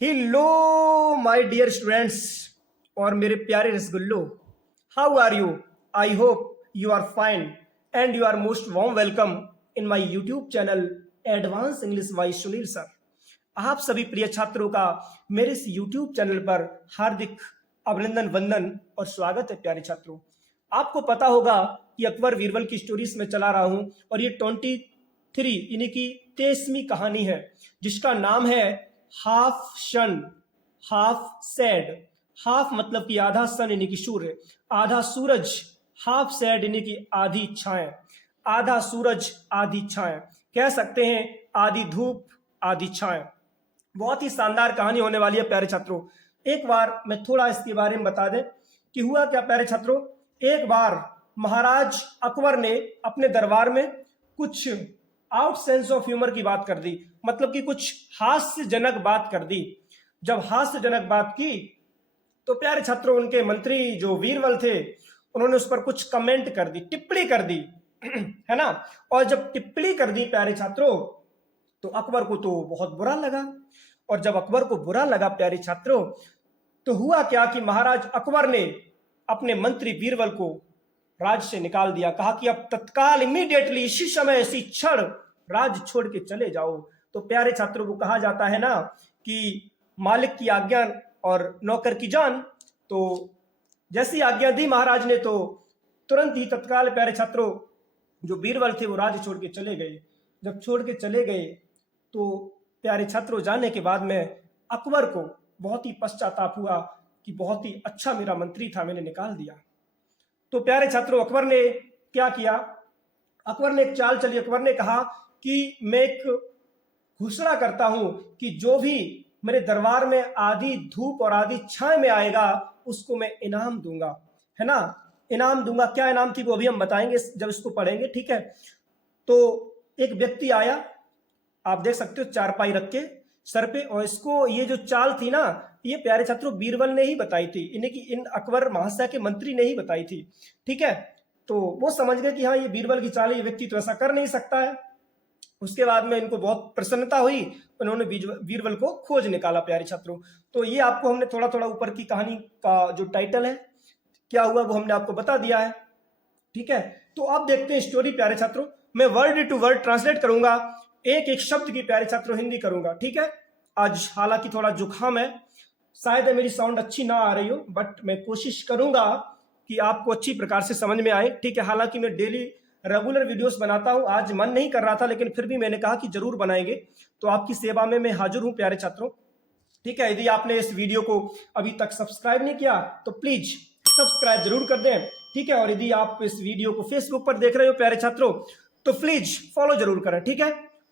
Hello my dear students और मेरे प्यारे रसगुल्लो, how are you? I hope you are fine and you are most warm welcome in my YouTube channel advance English by Sunil sir. आप सभी प्रिय छात्रों का मेरे इस यूट्यूब चैनल पर हार्दिक अभिनंदन, वंदन और स्वागत है। प्यारे छात्रों, आपको पता होगा कि अकबर बीरबल की स्टोरीज में चला रहा हूं और ये 23 यानी कि 23वीं कहानी है, जिसका नाम है हाफ सन हाफ सैड। हाफ मतलब कि आधा सन यानी कि सूर्य, आधा सूरज, हाफ सैड यानी कि आधी छाएं, आधा सूरज आधी छाएं, कह सकते हैं आधी धूप आधी छाएं। बहुत ही शानदार कहानी होने वाली है प्यारे छात्रों। एक बार मैं थोड़ा इसके बारे में बता दें कि हुआ क्या प्यारे छात्रों। एक बार महाराज अकबर ने अपने दरबार में कुछ आउट सेंस ऑफ ह्यूमर की बात कर दी, मतलब कि कुछ हास्यजनक बात कर दी। जब हास्यजनक बात की तो प्यारे छात्रों उनके मंत्री जो बीरबल थे उन्होंने उस पर कुछ कमेंट कर दी, टिप्पणी कर दी है ना। और जब टिप्पणी कर दी प्यारे छात्रों तो अकबर को तो बहुत बुरा लगा। और जब अकबर को बुरा लगा प्यारे छात्रों तो हुआ क्या कि महाराज अकबर ने अपने मंत्री बीरबल को राज्य से निकाल दिया। कहा कि अब तत्काल इमीडिएटली, इसी समय, इसी क्षण राज्य छोड़ के चले जाओ। तो प्यारे छात्रों को कहा जाता है ना कि मालिक की आज्ञा और नौकर की जान। तो जैसी आज्ञा दी महाराज ने तो तुरंत ही तत्काल प्यारे छात्रों जो बीरबल थे वो राज्य छोड़ के चले गए। जब छोड़ के चले गए तो प्यारे छात्रों जाने के बाद में अकबर को बहुत ही पश्चाताप हुआ कि बहुत ही अच्छा मेरा मंत्री था, मैंने निकाल दिया। तो प्यारे छात्रों अकबर ने क्या किया, अकबर ने एक चाल चली। अकबर ने कहा कि मैं एक घोषणा करता हूं कि जो भी मेरे दरबार में आधी धूप और आधी छाए में आएगा उसको मैं इनाम दूंगा, है ना, इनाम दूंगा। क्या इनाम थी वो अभी हम बताएंगे जब इसको पढ़ेंगे, ठीक है। तो एक व्यक्ति आया, आप देख सकते हो चारपाई रख के सर पे, और इसको ये जो चाल थी ना ये प्यारे छात्रों बीरबल ने ही बताई थी, इन्हें कि इन अकबर महाशय के मंत्री ने ही बताई थी, ठीक है। तो वो समझ गए कि हाँ ये बीरबल की चाल है, ये व्यक्ति तो ऐसा कर नहीं सकता है। उसके बाद में इनको बहुत प्रसन्नता हुई, उन्होंने बीरबल को खोज निकाला प्यारे छात्रों। तो ये आपको हमने थोड़ा थोड़ा ऊपर की कहानी का जो टाइटल है क्या हुआ वो हमने आपको बता दिया है, ठीक है। तो अब देखते हैं स्टोरी प्यारे छात्रों। मैं वर्ड टू वर्ड ट्रांसलेट करूंगा, एक एक शब्द की प्यारे छात्रों हिंदी करूंगा, ठीक है। आज हालांकि थोड़ा जुकाम है, शायद मेरी साउंड अच्छी ना आ रही हो, बट मैं कोशिश करूंगा कि आपको अच्छी प्रकार से समझ में आए, ठीक है। हालांकि मैं डेली रेगुलर वीडियोस बनाता हूं, आज मन नहीं कर रहा था लेकिन फिर भी मैंने कहा कि जरूर बनाएंगे। तो आपकी सेवा में मैं हाजिर हूं प्यारे छात्रों, ठीक है। यदि आपने इस वीडियो को अभी तक सब्सक्राइब नहीं किया तो प्लीज सब्सक्राइब जरूर कर दें, ठीक है। और यदि आप इस वीडियो को फेसबुक पर देख रहे हो प्यारे छात्रों तो प्लीज फॉलो जरूर करें, ठीक है।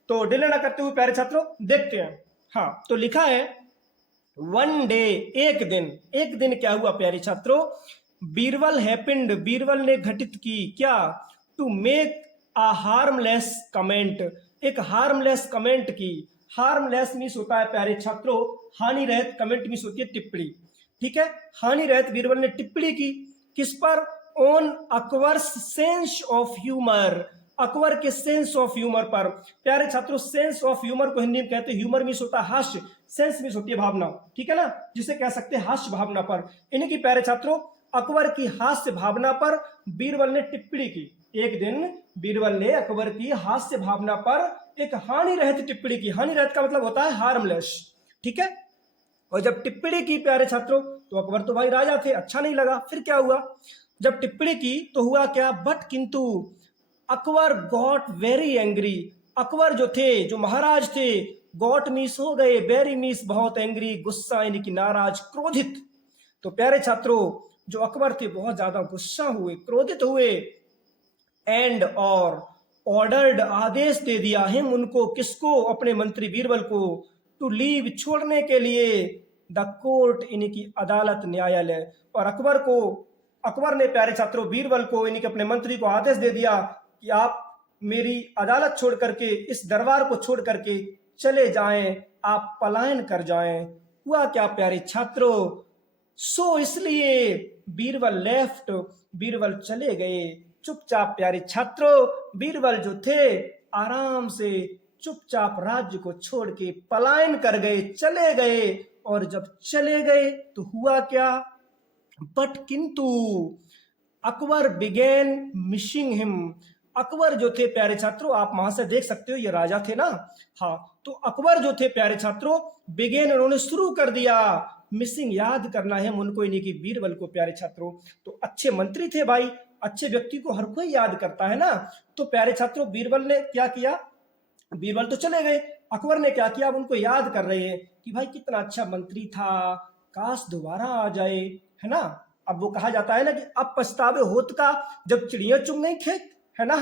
तो डिले ना करते हुए प्यारे छात्रों देखते हैं। हाँ, तो लिखा है वन डे, एक दिन क्या हुआ प्यारे छात्रों। बीरबल हैपेंड, बीरबल ने घटित की क्या, to make a harmless comment, एक हार्मलेस कमेंट की। हार्मलेस मीन्स होता है प्यारे छात्रों हानि रहित, कमेंट मीन्स होती है टिप्पणी, ठीक है। हानि रहित बीरबल ने टिप्पणी की, किस पर, on Akbar's sense of humour, Akbar के सेंस ऑफ ह्यूमर पर। प्यारे छात्रों सेंस ऑफ ह्यूमर को हिंदी में कहते हैं, ह्यूमर मीन्स होता है हास्य, सेंस मीन्स होती है भावना, ठीक है ना, जिसे कह सकते हैं हास्य भावना पर। इन्हीं की प्यारे छात्रों अकबर की हास्य भावना पर बीरबल ने टिप्पणी की। एक दिन बीरबल ने अकबर की हास्य भावना पर एक हानि रहित टिप्पणी की। हानि रहित का मतलब होता है हार्मलेस, ठीक है। और जब टिप्पणी की प्यारे छात्रों तो अकबर तो भाई राजा थे, अच्छा नहीं लगा। फिर क्या हुआ, जब टिप्पणी की तो हुआ क्या, बट किंतु Akbar got very angry, Akbar जो थे, जो महाराज थे, गॉट मीस हो गए, वेरी मीस बहुत, एंग्री गुस्सा यानी कि नाराज, क्रोधित। तो प्यारे छात्रों जो अकबर थे बहुत ज्यादा गुस्सा हुए, क्रोधित हुए। एंड और ऑर्डर्ड, आदेश दे दिया, हिम उनको, किसको, अपने मंत्री बीरबल को, टू लीव, छोड़ने के लिए, द कोर्ट यानी कि अदालत, न्यायालय। और अकबर ने प्यारे छात्रों बीरबल को यानी कि अपने मंत्री को आदेश दे दिया कि आप मेरी अदालत छोड़ करके, इस दरबार को छोड़ करके चले जाएं, आप पलायन कर जाएं। हुआ क्या प्यारे छात्रों, सो इसलिए बीरबल लेफ्ट, बीरबल चले गए चुपचाप। प्यारे छात्रों बीरबल जो थे आराम से चुपचाप राज्य को छोड़ के पलायन कर गए, चले गए। और जब चले गए तो हुआ क्या, बट किंतु Akbar began missing him. Akbar जो थे प्यारे छात्रों, आप वहां से देख सकते हो, ये राजा थे ना, हाँ, तो अकबर जो थे प्यारे छात्रों, बिगेन उन्होंने शुरू कर दिया मिसिंग, याद करना है उनको, इन्हीं की बीरबल को प्यारे छात्रों। तो अच्छे मंत्री थे भाई, अच्छे व्यक्ति को हर कोई याद करता है ना। तो प्यारे छात्रों बीरबल ने क्या किया, बीरबल तो चले गए, अकबर ने क्या किया, अब उनको याद कर रहे हैं कि भाई कितना अच्छा मंत्री था, काश दोबारा आ जाए, है ना। अब वो कहा जाता है ना कि अब पछतावे होत का जब चिड़िया चुग गई खेत, है ना।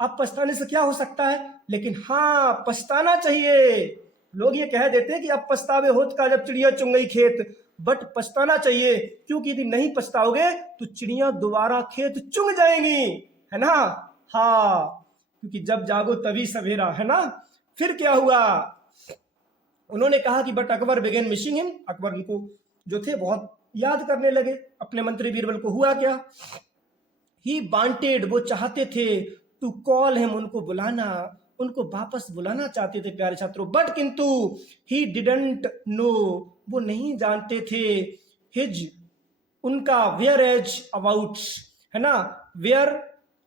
अब पछताने से क्या हो सकता है, लेकिन हाँ पछताना चाहिए। लोग ये कह देते हैं कि अब पछतावे होत का जब चिड़िया चुग गई खेत, बट पछताना चाहिए, क्योंकि यदि नहीं पछताओगे तो चिड़िया दोबारा खेत चुग जाएंगी, है ना। हाँ, क्योंकि जब जागो तभी सवेरा, है ना। फिर क्या हुआ, उन्होंने कहा कि but Akbar began missing him, Akbar उनको जो थे बहुत याद करने लगे अपने मंत्री बीरबल को। हुआ क्या, ही वांटेड, वो चाहते थे, टू कॉल हिम, उनको बुलाना, उनको वापस बुलाना चाहते थे प्यारे छात्रों, बट किंतु ही डिडंट नो, वो नहीं जानते थे, हिज, उनका, वेयर एज अबाउट्स, है ना, वेयर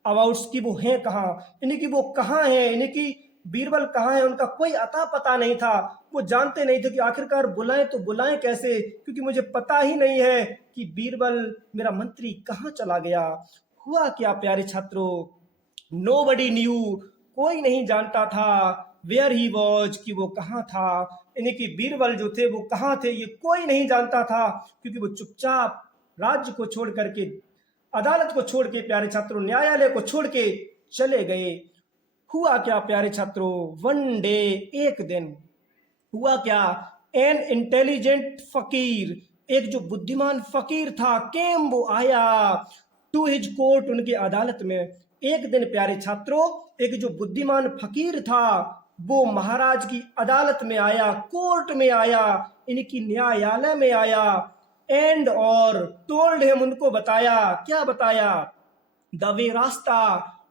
अबाउट्स की वो हैं कहाँ, यानी कि वो कहाँ है, यानी कि बीरबल कहाँ है, उनका कोई अता पता नहीं था। वो जानते नहीं थे कि आखिरकार बुलाएं तो बुलाएं कैसे, क्योंकि मुझे पता ही नहीं है कि बीरबल मेरा मंत्री कहाँ चला गया। हुआ क्या प्यारे छात्रों, नोबडी न्यू, कोई नहीं जानता था, वेयर ही वॉज, कि वो कहाँ था, यानी कि बीरबल जो थे वो कहाँ थे ये कोई नहीं जानता था, क्योंकि वो चुपचाप राज्य को छोड़ करके, अदालत को छोड़ के प्यारे छात्रों, न्यायालय को छोड़ के चले गए। हुआ क्या प्यारे छात्रों, वन डे, एक दिन, हुआ क्या, एन इंटेलिजेंट फकीर, एक जो बुद्धिमान फकीर था, केम, वो आया, टू हिज कोर्ट, उनकी अदालत में। एक दिन प्यारे छात्रों, एक जो बुद्धिमान फकीर था वो महाराज की अदालत में आया, कोर्ट में आया, इनकी न्यायालय में आया, एंड और टोल्ड हिम, उनको बताया, क्या बताया, द वे, रास्ता,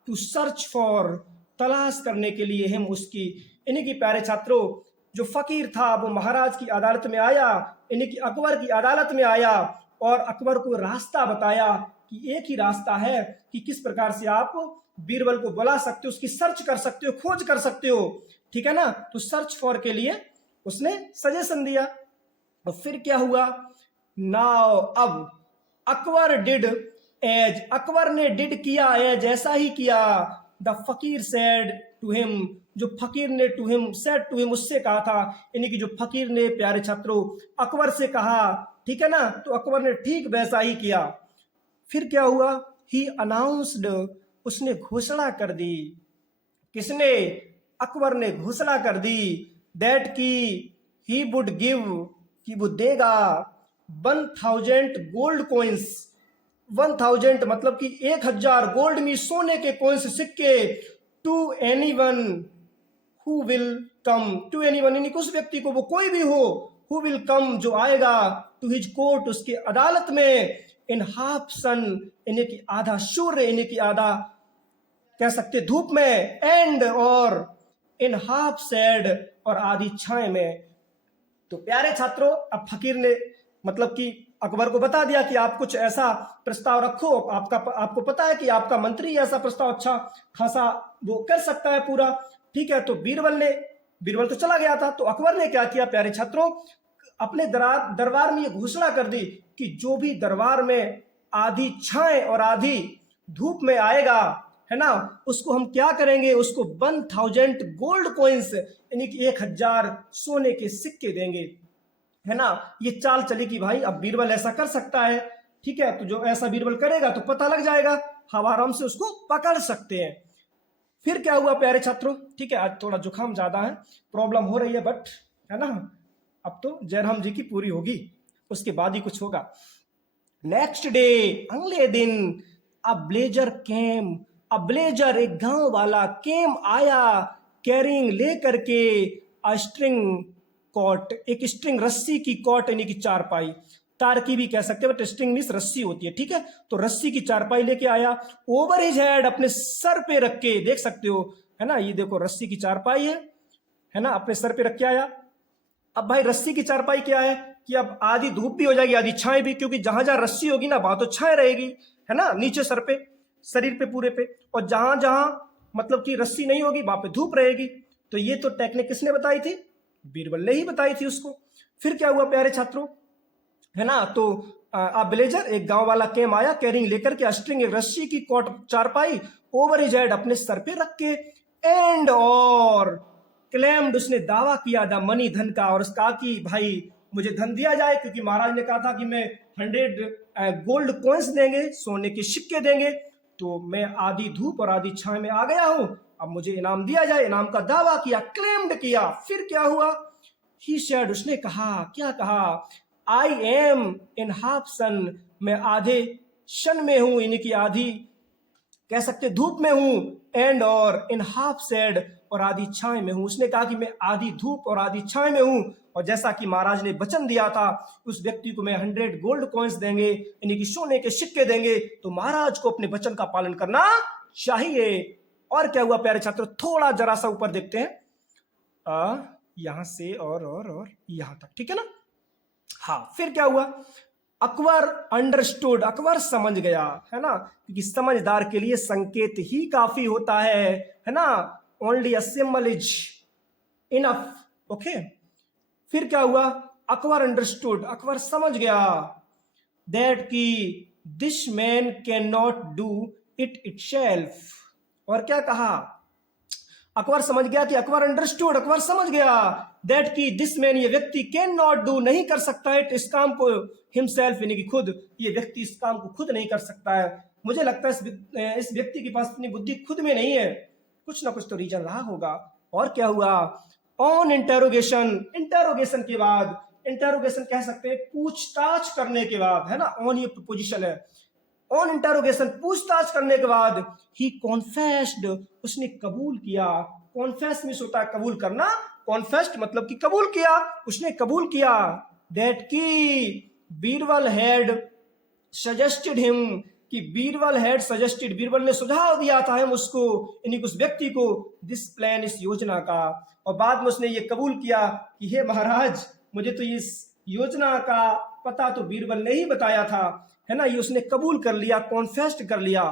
टू सर्च फॉर, तलाश करने के लिए, हम उसकी, इन्हीं की प्यारे छात्रों, जो फकीर था वो महाराज की अदालत में आया, इन्हीं की अकबर की अदालत में आया और अकबर को रास्ता बताया कि एक ही रास्ता है कि किस प्रकार से आप बीरबल को बुला सकते हो, उसकी सर्च कर सकते हो, खोज कर सकते हो, ठीक है ना। तो सर्च फॉर के लिए उसने सजेशन दिया। और फिर क्या हुआ, नाउ, अब, अकबर डिड एज, अकबर ने डिड किया, एज, ऐसा ही किया, द फकीर सेड टू हिम, जो फकीर ने to him, said to him, उससे कहा था, यानी कि जो फकीर ने प्यारे छात्रों अकबर से कहा, ठीक है ना। तो अकबर ने ठीक वैसा ही किया। फिर क्या हुआ, ही अनाउंस्ड, उसने घोषणा कर दी, किसने, अकबर ने घोषणा कर दी, दैट की ही वुड गिव, कि वो देगा 1000 गोल्ड कोइंस, 1000 मतलब कि 1000 गोल्ड में, सोने के कोइंस, सिक्के, to anyone who will come, to anyone यानी उस व्यक्ति को, वो कोई भी हो, हु विल कम, जो आएगा, टू हिज कोर्ट, उसके अदालत में, इन हाफ सन, यानी कि आधा सूर्य, यानी कि आधा कह सकते धूप में, एंड और इन हाफ शेड, और आधी छाए में। तो प्यारे छात्रों, अब फकीर ने मतलब कि अकबर को बता दिया कि आप कुछ ऐसा प्रस्ताव रखो, आपको पता है कि आपका मंत्री ऐसा प्रस्ताव अच्छा खासा वो कर सकता है पूरा, ठीक है। तो बीरबल तो चला गया था, तो अकबर ने क्या किया प्यारे छात्रों, अपने दरबार में ये घोषणा कर दी कि जो भी दरबार में आधी छाए और आधी धूप में आएगा, है ना, उसको हम क्या करेंगे, उसको 1000 गोल्ड कोइंस, यानी कि 1000 सोने के सिक्के देंगे, है ना। ये चाल चली कि भाई अब बीरबल ऐसा कर सकता है, ठीक है। तो जो ऐसा बीरबल करेगा तो पता लग जाएगा, हम आराम से उसको पकड़ सकते हैं। फिर क्या हुआ प्यारे छात्रों, ठीक है, आज थोड़ा जुकाम ज्यादा है, प्रॉब्लम हो रही है, बट है ना, अब तो जयराम जी की पूरी होगी, उसके बाद ही कुछ होगा। नेक्स्ट डे, अगले दिन, अ ब्लेजर केम, अ ब्लेजर, एक गांव वाला, केम, आया, कैरिंग, ले करके, अ स्ट्रिंग कॉट, एक स्ट्रिंग, रस्सी की कॉट, यानी कि चारपाई, तार की भी कह सकते हैं, बट स्ट्रिंग मीन्स रस्सी होती है, ठीक है। तो रस्सी की चारपाई लेके आया, ओवर हिज हेड, अपने सर पे रख के, देख सकते हो, है ना, ये देखो रस्सी की चारपाई है ना, अपने सर पे रख के आया। अब भाई रस्सी की चारपाई क्या है, कि अब आधी धूप भी हो जाएगी आधी छाए भी, क्योंकि जहां जहां रस्सी होगी ना वहां तो छाए रहेगी, है ना, नीचे सर पे, शरीर पे पूरे पे, और जहां जहां मतलब कि रस्सी नहीं होगी वहां पे धूप रहेगी। तो ये तो टेक्निक किसने बताई थी? बीरबल ने ही बताई थी उसको। फिर क्या हुआ प्यारे छात्रों, है ना, तो अब विलेजर एक गांव वाला केम आया कैरिंग लेकर के स्ट्रिंग, एक रस्सी की कॉट चारपाई ओवर हिज हेड, अपने सर पे रख के, एंड और क्लेम्ड, उसने दावा किया द मनी, धन का, और कहा कि भाई मुझे धन दिया जाए, क्योंकि महाराज ने कहा था कि मैं 100 गोल्ड कॉइन्स देंगे, सोने के सिक्के देंगे, तो मैं आधी धूप और आधी छाए में आ गया हूं, अब मुझे इनाम दिया जाए। इनाम का दावा किया, क्लेम्ड किया। फिर क्या हुआ? ही सेड, उसने कहा, क्या कहा? आई एम इन हाफ सन, मैं आधे शन में हूं, यानी कि आधी कह सकते धूप में हूं, एंड और इन हाफ सेड, और आधी छाए में हूं। उसने कहा कि मैं आधी धूप और आधी छाए में हूं, और जैसा कि महाराज ने वचन दिया था, उस व्यक्ति को मैं 100 गोल्ड कॉइन्स देंगे, यानी कि सोने के सिक्के देंगे, तो महाराज को अपने वचन का पालन करना चाहिए। और क्या हुआ प्यारे छात्रों, थोड़ा जरा सा ऊपर देखते हैं, यहां से और यहां तक, ठीक है ना। हाँ, फिर क्या हुआ? अकबर अंडरस्टूड, अकबर समझ गया, है ना, क्योंकि समझदार के लिए संकेत ही काफी होता है ना, only a symbol is enough, okay. फिर क्या हुआ? अकबर अंडरस्टूड, अकबर समझ गया, दैट कि this man can not do it itself. और क्या कहा? अकबर समझ गया कि अकबर अंडरस्टूड, अकबर समझ गया, दैट की दिस मैन, ये व्यक्ति कैन नॉट डू, नहीं कर सकता है, इस काम को हिमसेल्फ, यानी कि खुद, ये व्यक्ति इस काम को खुद नहीं कर सकता है। मुझे लगता है इस व्यक्ति के पास इतनी बुद्धि खुद में नहीं है, कुछ ना कुछ तो रीजन रहा होगा। और क्या हुआ? ऑन इंटेरोगेशन, इंटेरोगेशन के बाद, इंटेरोगेशन कह सकते हैं पूछताछ करने के बाद, है ना, ऑन ये प्रीपोजिशन है, ऑन इंटेरोगेशन, पूछताछ करने के बाद, ही कॉन्फेस्ड, उसने कबूल किया। कॉन्फेस मींस होता है कबूल करना, कॉन्फेस्ड मतलब कि कबूल किया, उसने कबूल किया, दैट की बीरबल हैड सजेस्टेड हिम, कि बीरबल हैड सजेस्टेड, बीरबल ने सुझाव दिया था हम उसको, यानी उस व्यक्ति को, दिस प्लान, इस योजना का। और बाद में उसने ये कबूल किया कि हे महाराज, मुझे तो इस योजना का पता तो बीरबल ने ही बताया था, है ना, ये उसने कबूल कर लिया, कॉन्फेस्ट कर लिया।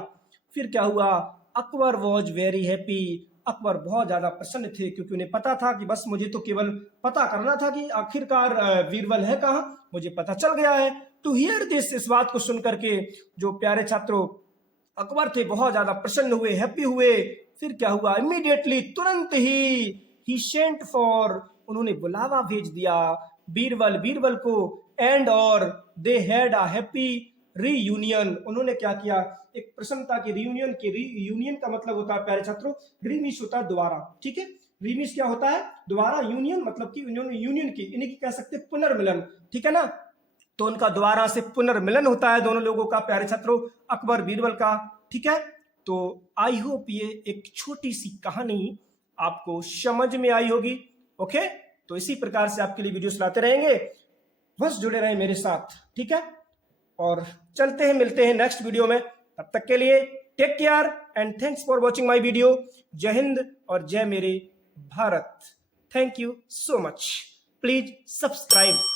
फिर क्या हुआ? Akbar was very happy, Akbar बहुत ज्यादा प्रसन्न थे, क्योंकि उन्हें पता था कि बस मुझे तो केवल पता करना था कि आखिरकार बीरबल है कहाँ, मुझे पता चल गया है। टू हियर दिस, इस बात को सुन करके जो प्यारे छात्रों अकबर थे बहुत ज्यादा प्रसन्न हुए, हैप्पी हुए। फिर क्या हुआ? इमीडिएटली, तुरंत ही सेंट फॉर, उन्होंने बुलावा भेज दिया बीरबल को, एंड और they had a happy reunion, उन्होंने क्या किया? एक प्रसन्नता की रीयूनियन की, रीयूनियन का मतलब होता है प्यारे छात्रों, रीमिस होता है दोबारा, ठीक है, रीमिस क्या होता है? दोबारा, यूनियन मतलब कि उन्होंने यूनियन की, यानी कि कह सकते पुनर्मिलन, ठीक है ना, तो उनका दोबारा से पुनर्मिलन होता है दोनों लोगों का प्यारे छात्रों, अकबर बीरबल का, ठीक है। तो आई होप ये एक छोटी सी कहानी आपको समझ में आई होगी, ओके। तो इसी प्रकार से आपके लिए वीडियोस लाते रहेंगे, बस जुड़े रहें मेरे साथ, ठीक है। और चलते हैं, मिलते हैं नेक्स्ट वीडियो में, तब तक के लिए take care and thanks for watching my video. जय हिंद और जय मेरे Bharat. Thank you so much. Please subscribe.